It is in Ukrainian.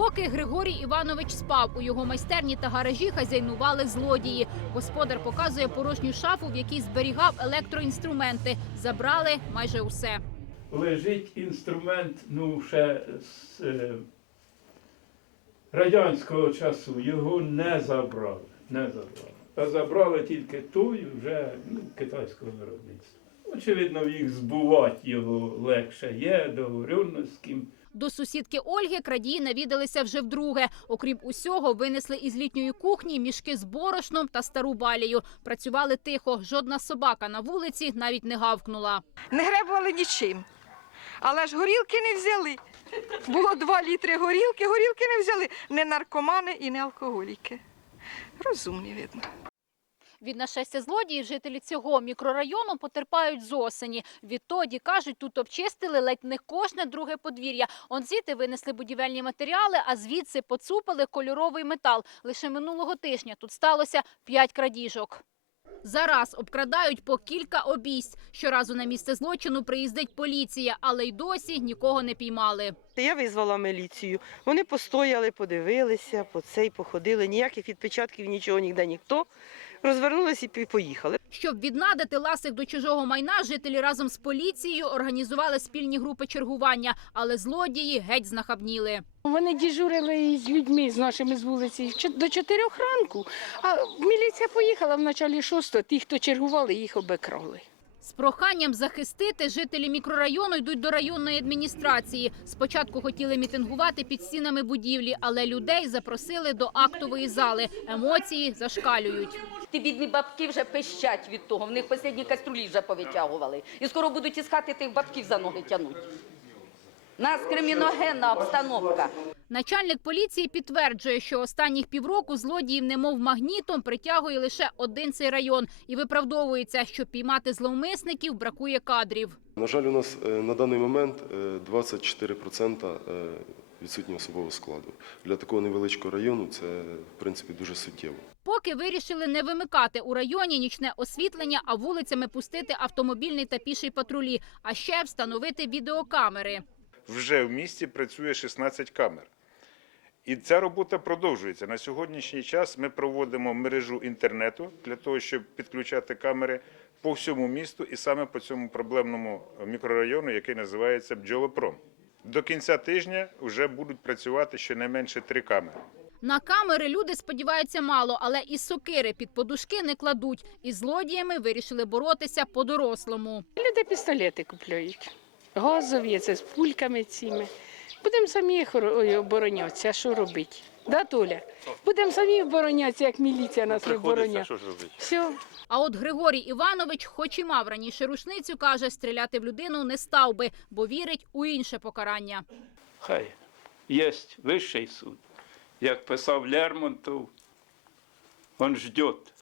Поки Григорій Іванович спав, у його майстерні та гаражі хазяйнували злодії. Господар показує порожню шафу, в якій зберігав електроінструменти. Забрали майже усе. лежить інструмент, ну, ще з е, радянського часу. Його не забрали. Не забрали. А забрали тільки той вже ну, китайського виробництва. Очевидно, їх збувати його легше є, договоренность з ким. До сусідки Ольги крадії навідалися вже вдруге. Окрім усього, винесли із літньої кухні мішки з борошном та стару балію. Працювали тихо. Жодна собака на вулиці навіть не гавкнула. не гребували нічим. Але ж горілки не взяли. Було два літри горілки, горілки не взяли. Не наркомани і не алкоголіки. Розумні, видно. Від нашестя злодіїв жителі цього мікрорайону потерпають з осені. Відтоді, кажуть, тут обчистили ледь не кожне друге подвір'я. Он звідти винесли будівельні матеріали, а звідси поцупили кольоровий метал. Лише минулого тижня тут сталося п'ять крадіжок. Зараз обкрадають по кілька обійсть. Щоразу на місце злочину приїздить поліція, але й досі нікого не піймали. Я визвала міліцію. Вони постояли, подивилися, по цей походили. Ніяких відпечатків, нічого ніде ніхто. Розвернулися і поїхали. Щоб віднадити ласик до чужого майна, жителі разом з поліцією організували спільні групи чергування, але злодії геть знахабніли. Вони дежурили з людьми з нашими з вулиці до чотирьох ранку. А міліція поїхала в началі шостого. Ті, хто чергували, їх обекрали. З проханням захистити жителі мікрорайону йдуть до районної адміністрації. Спочатку хотіли мітингувати під стінами будівлі, але людей запросили до актової зали. Емоції зашкалюють. Ті бідні бабки вже пищать від того. В них останні каструлі вже повитягували. І скоро будуть із хати тих бабків за ноги тянуть. Нас криміногенна обстановка. Начальник поліції підтверджує, що останніх півроку злодіїв немов магнітом притягує лише один цей район і виправдовується, що піймати зловмисників бракує кадрів. На жаль, у нас е, на даний момент е, 24% відсутнього особового складу. Для такого невеличкого району це, в принципі, дуже суттєво. Поки вирішили не вимикати у районі нічне освітлення, а вулицями пустити автомобільний та піший патрулі, а ще встановити відеокамери. вже в місті працює 16 камер. І ця робота продовжується. На сьогоднішній час ми проводимо мережу інтернету для того, щоб підключати камери по всьому місту і саме по цьому проблемному мікрорайону, який називається Бджолопром. До кінця тижня вже будуть працювати щонайменше три камери. На камери люди сподіваються мало, але і сокири під подушки не кладуть. І злодіями вирішили боротися по-дорослому. Люди пістолети купляють. Газові, це з пульками цими. Будемо самі оборонятися, а що робити? Да, Толя? Будемо самі оборонятися, як міліція нас не обороняє. Все. А от Григорій Іванович, хоч і мав раніше рушницю, каже, стріляти в людину не став би, бо вірить у інше покарання. Хай є вищий суд. Як писав Лермонтов, він ждет